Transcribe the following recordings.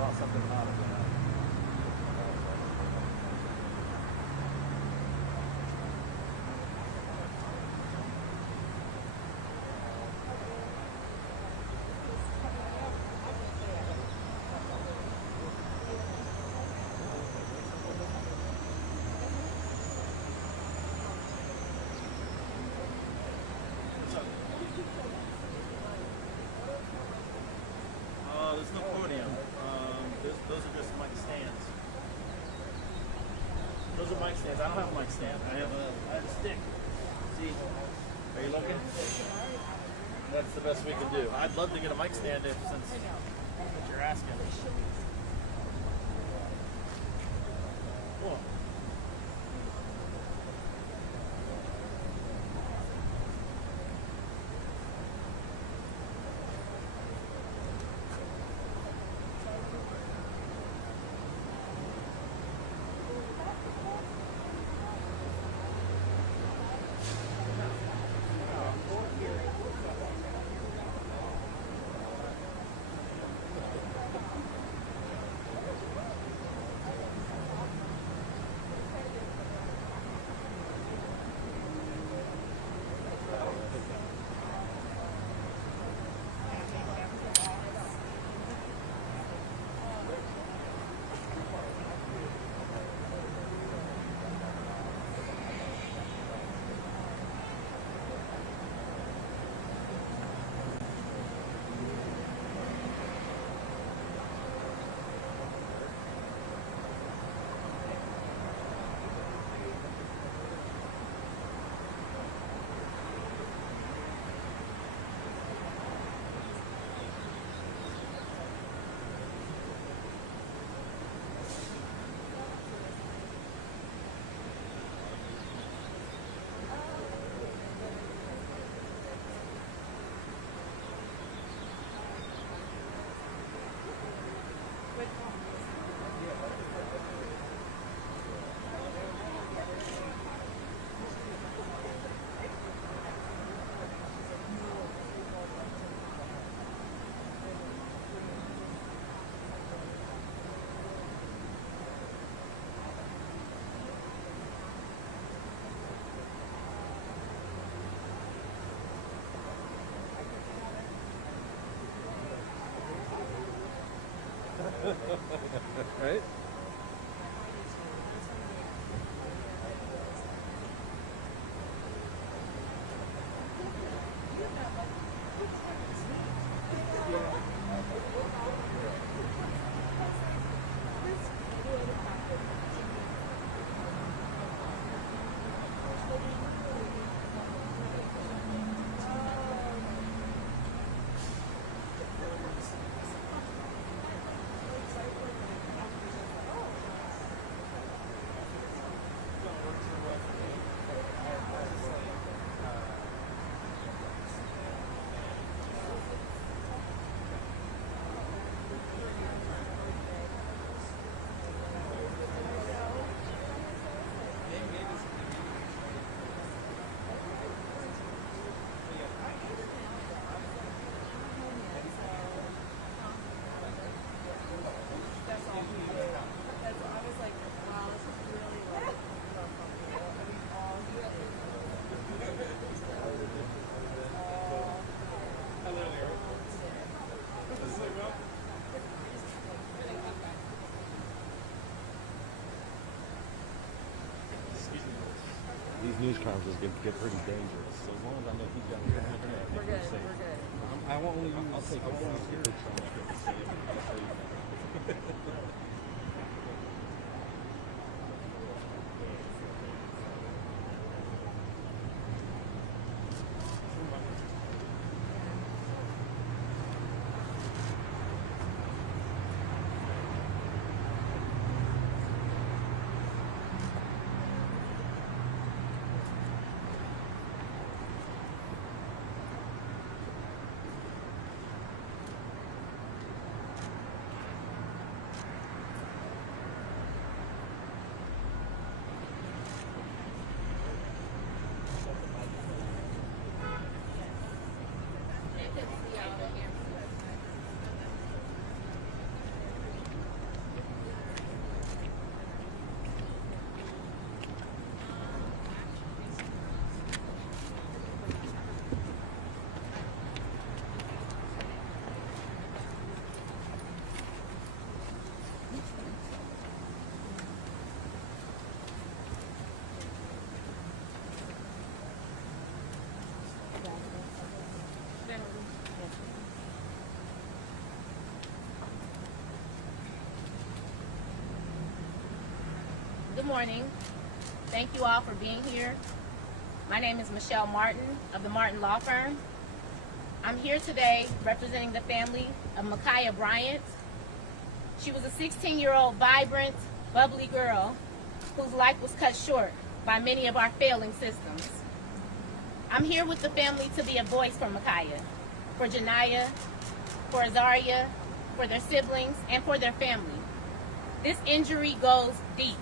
saw something out of that. There's no podium. Those are just mic stands. Those are mic stands. I don't have a mic stand. I have a stick. See? Are you looking? That's the best we can do. I'd love to get a mic stand since you're asking. Cool. Right? These news conferences get pretty dangerous. So as long as I know he's got internet, we're good. We're good. I won't only use. I'll take a phone here. morning. Thank you all for being here. My name is Michelle Martin of the Martin Law Firm. I'm here today representing the family of Ma'Khia Bryant. She was a 16-year-old vibrant, bubbly girl whose life was cut short by many of our failing systems. I'm here with the family to be a voice for Ma'Khia, for Janiyah, for Azaria, for their siblings, and for their family. This injury goes deep.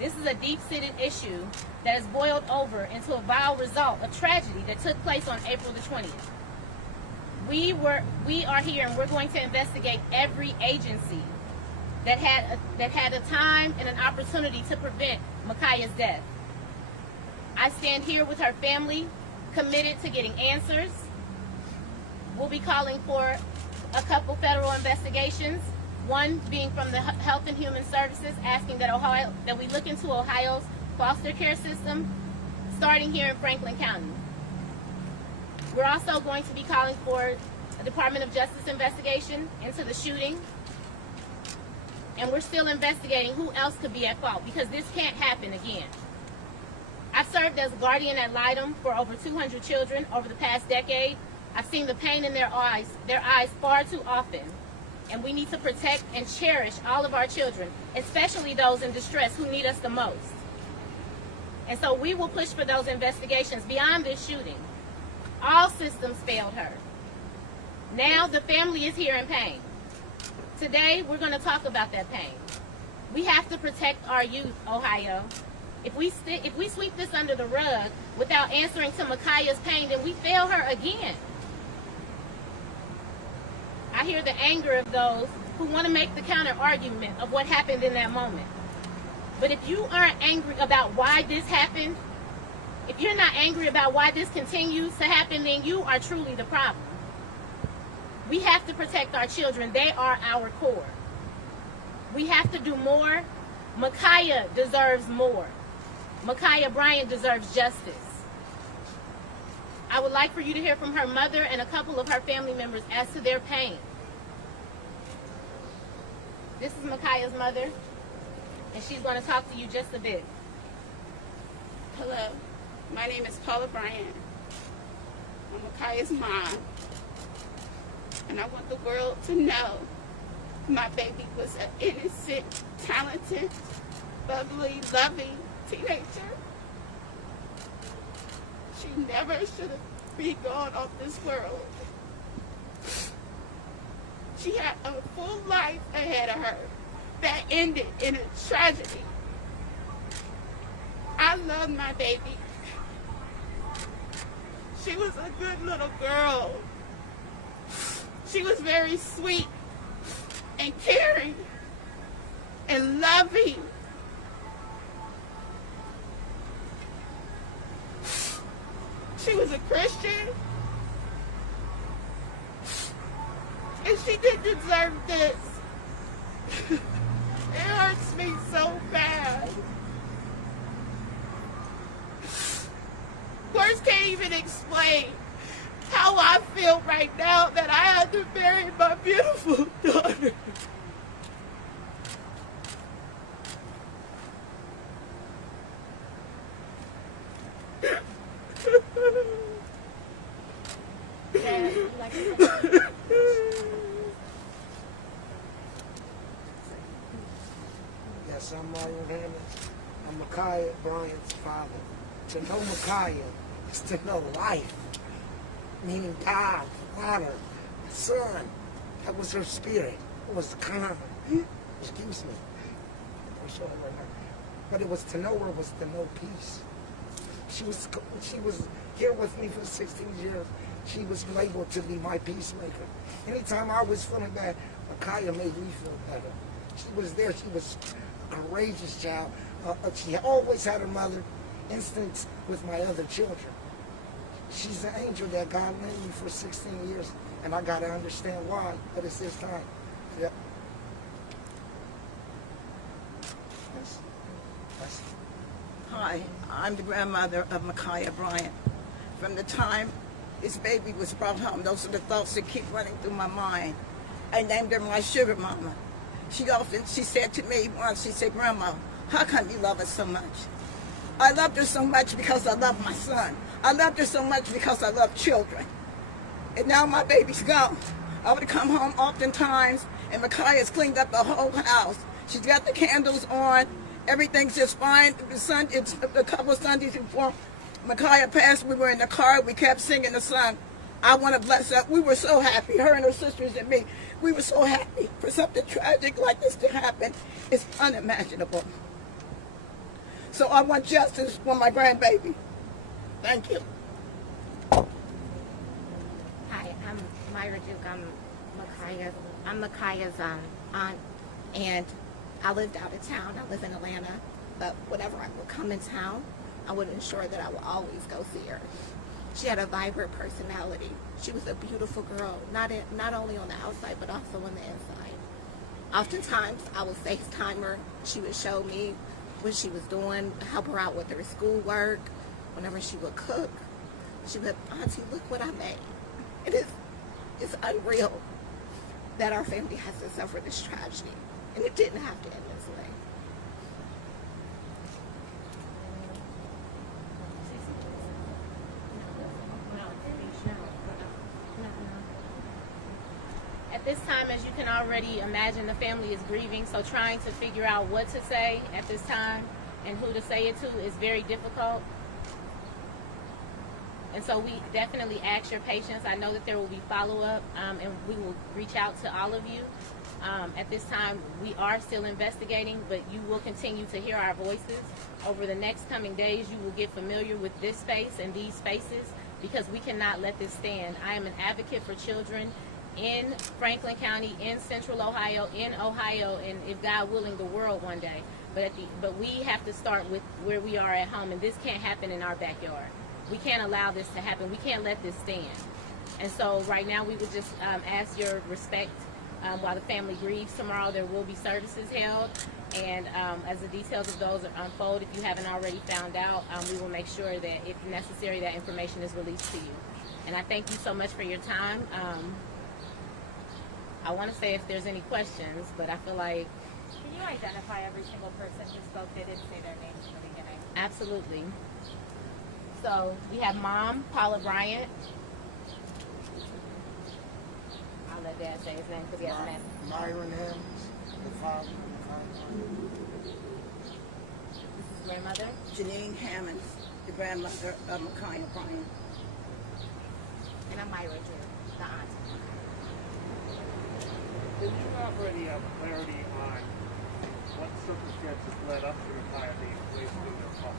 This is a deep-seated issue that has boiled over into a vile result of tragedy that took place on April the 20th. We are here and we're going to investigate every agency that had a time and an opportunity to prevent Ma'Khia's death. I stand here with her family, committed to getting answers. We'll be calling for a couple federal investigations, one being from the Health and Human Services, asking that we look into Ohio's foster care system, starting here in Franklin County. We're also going to be calling for a Department of Justice investigation into the shooting. And we're still investigating who else could be at fault, because this can't happen again. I've served as guardian ad litem for over 200 children over the past decade. I've seen the pain in their eyes far too often. And we need to protect and cherish all of our children, especially those in distress who need us the most. And so we will push for those investigations beyond this shooting. All systems failed her. Now the family is here in pain. Today we're going to talk about that pain. We have to protect our youth, Ohio. If we sweep this under the rug without answering to Ma'Khia's pain, then we fail her again. I hear the anger of those who want to make the counter argument of what happened in that moment. But if you aren't angry about why this happened, if you're not angry about why this continues to happen, then you are truly the problem. We have to protect our children. They are our core. We have to do more. Ma'Khia deserves more. Ma'Khia Bryant deserves justice. I would like for you to hear from her mother and a couple of her family members as to their pain. This is Ma'Khia's mother, and she's going to talk to you just a bit. Hello, my name is Paula Bryant. I'm Ma'Khia's mom, and I want the world to know my baby was an innocent, talented, bubbly, loving teenager. She never should have been gone off this world. She had a full life ahead of her that ended in a tragedy. I love my baby. She was a good little girl. She was very sweet and caring and loving. She was a Christian. And she didn't deserve this. It hurts me so bad. Words can't even explain how I feel right now that I had to bury my beautiful daughter. Dad, you like to Yes, I'm Mario Hammond. I'm Ma'Khia Bryant's father. To know Ma'Khia is to know life, meaning God, Father, Son. That was her spirit. It was calm. Excuse me. But it was to know her was to know peace. She was here with me for 16 years. She was labeled to be my peacemaker. Anytime I was feeling bad, Ma'Khia made me feel better. She was there. She was a courageous child. She always had her mother instincts with my other children. She's an angel that God made me for 16 years, and I got to understand why, but it's this time. Yeah. Hi, I'm the grandmother of Ma'Khia Bryant. From the time this baby was brought home, those are the thoughts that keep running through my mind. I named her my sugar mama. She said to me once, she said, Grandma, How can you love her so much? I loved her so much because I love my son. I loved her so much because I love children. And now my baby's gone. I would come home oftentimes, and Ma'Khia's cleaned up the whole house. She's got the candles on. Everything's just fine. It's a couple of Sundays before Ma'Khia passed, we were in the car. We kept singing the song, I Want to Bless Her. We were so happy, her and her sisters and me. We were so happy for something tragic like this to happen. It's unimaginable. So I want justice for my grandbaby. Thank you. Hi, I'm Myra Duke. I'm Ma'Khia's aunt, and I lived out of town. I live in Atlanta, but whenever I would come in town, I would ensure that I would always go see her. She had a vibrant personality. She was a beautiful girl, not only on the outside, but also on the inside. Oftentimes, I would FaceTime her. She would show me what she was doing, help her out with her schoolwork. Whenever she would cook, she would, Auntie, look what I made. It's unreal that our family has to suffer this tragedy, and it didn't have to end this way. At this time, as you can already imagine, the family is grieving, so trying to figure out what to say at this time and who to say it to is very difficult. And so we definitely ask your patience. I know that there will be follow-up, and we will reach out to all of you. At this time, we are still investigating, but you will continue to hear our voices. Over the next coming days, you will get familiar with this space and these spaces, because we cannot let this stand. I am an advocate for children in Franklin County, in Central Ohio, and if God willing, the world one day. But we have to start with where we are at home, and this can't happen in our backyard. We can't allow this to happen. We can't let this stand. And so right now we would just ask your respect while the family grieves. Tomorrow there will be services held, and as the details of those unfold, if you haven't already found out, we will make sure that if necessary that information is released to you. And I thank you so much for your time. I want to say if there's any questions, but I feel like... Can you identify every single person who spoke? They didn't say their names in the beginning. Absolutely. So we have Mom, Paula Bryant. I'll let Dad say his name because he has an name. Myron Hammonds, the father. This is grandmother. Janine Hammonds, the grandmother of Ma'Khia Bryant. And I'm Myra Drew, the aunt. Did you offer any clarity on what circumstances led up to Ma'Khia being placed in foster care?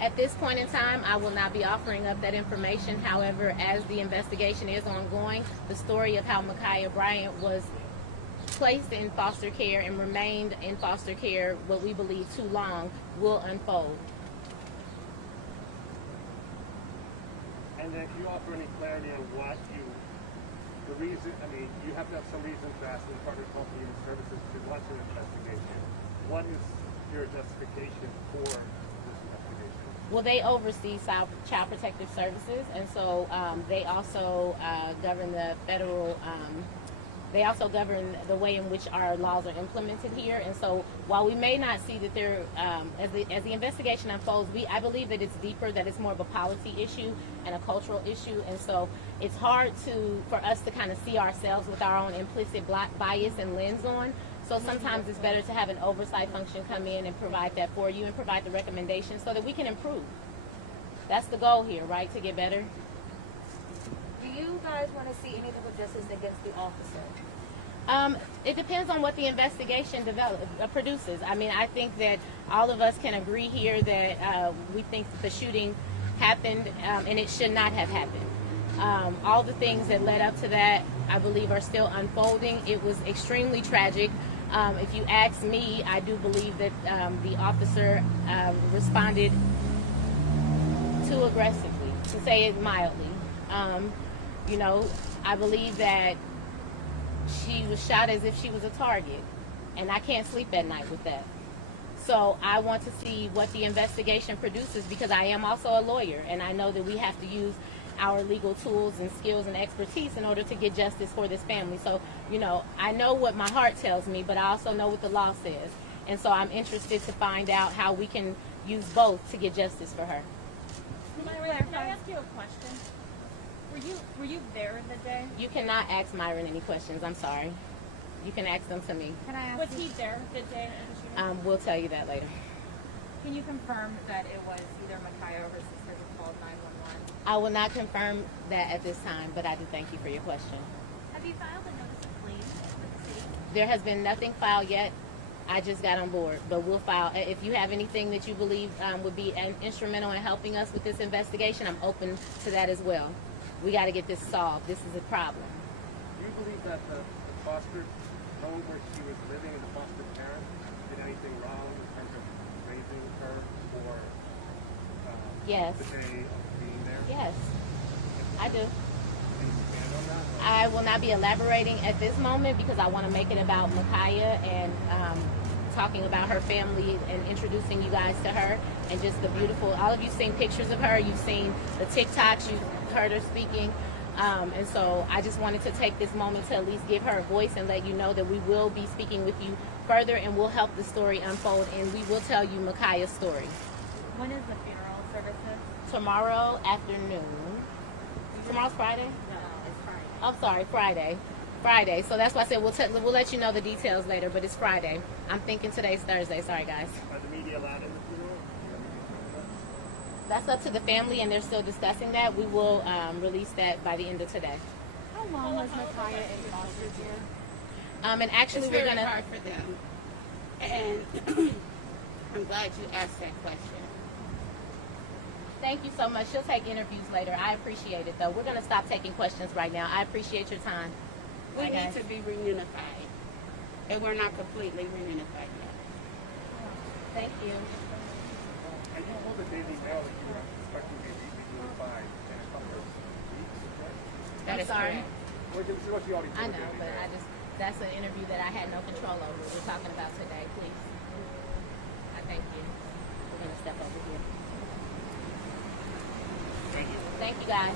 At this point in time, I will not be offering up that information. However, as the investigation is ongoing, the story of how Ma'Khia Bryant was placed in foster care and remained in foster care what we believe too long will unfold. And then can you offer any clarity on the reason, you have to have some reason to ask the Department of Health and Human Services to launch an investigation. What is your justification for this investigation? Well, they oversee Child Protective Services, and so they also govern the federal, they also govern the way in which our laws are implemented here. And so while we may not see that there, as the investigation unfolds, I believe that it's deeper, that it's more of a policy issue and a cultural issue. And so it's hard for us to kind of see ourselves with our own implicit bias and lens on. So sometimes it's better to have an oversight function come in and provide that for you and provide the recommendations so that we can improve. That's the goal here, right? To get better. Do you guys want to see any type of justice against the officer? It depends on what the investigation produces. I mean, I think that all of us can agree here that we think that the shooting happened and it should not have happened. All the things that led up to that, I believe, are still unfolding. It was extremely tragic. If you ask me, I do believe that the officer responded too aggressively, to say it mildly. I believe that she was shot as if she was a target, and I can't sleep at night with that. So I want to see what the investigation produces, because I am also a lawyer, and I know that we have to use our legal tools and skills and expertise in order to get justice for this family. So, I know what my heart tells me, but I also know what the law says. And so I'm interested to find out how we can use both to get justice for her. Myron, can I ask you a question? Were you there the day? You cannot ask Myron any questions. I'm sorry. You can ask them to me. Can I ask? Was he there the day of the shooting? We'll tell you that later. Can you confirm that it was either Ma'Khia or her sister who called 911? I will not confirm that at this time, but I do thank you for your question. Have you filed a notice of claim with the city? There has been nothing filed yet. I just got on board, but we'll file. If you have anything that you believe would be instrumental in helping us with this investigation, I'm open to that as well. We got to get this solved. This is a problem. Do you believe that the foster home where she was living and the foster parents did anything wrong in terms of raising her or Yes. the day of being there? Yes, I do. Can you expand on that? I will not be elaborating at this moment because I want to make it about Ma'Khia and talking about her family and introducing you guys to her and just the beautiful, all of you seen pictures of her, you've seen the TikToks, you've heard her speaking. And so I just wanted to take this moment to at least give her a voice and let you know that we will be speaking with you further and we'll help the story unfold and we will tell you Ma'Khia's story. When is the funeral services? Tomorrow afternoon. Tomorrow's Friday? No, it's Friday. I'm sorry, Friday. So that's why I said we'll let you know the details later, but it's Friday. I'm thinking today's Thursday. Sorry, guys. Are the media allowed in the funeral? That's up to the family, and they're still discussing that. We will release that by the end of today. How long was Ma'Khia in foster care? And actually, It's we're very gonna. hard for them. And I'm glad you asked that question. Thank you so much. She'll take interviews later. I appreciate it, though. We're gonna stop taking questions right now. I appreciate your time. We Bye, need guys. to be reunified. And we're not completely reunified yet. Thank you. And you told the Daily Mail that you were expecting to be reunified in a couple of weeks, right? I'm sorry. What you already I told know, the but Daily Mail. that's an interview that I had no control over. We're talking about today, please. I thank you. We're gonna step over here. Thank you. Thank you, guys.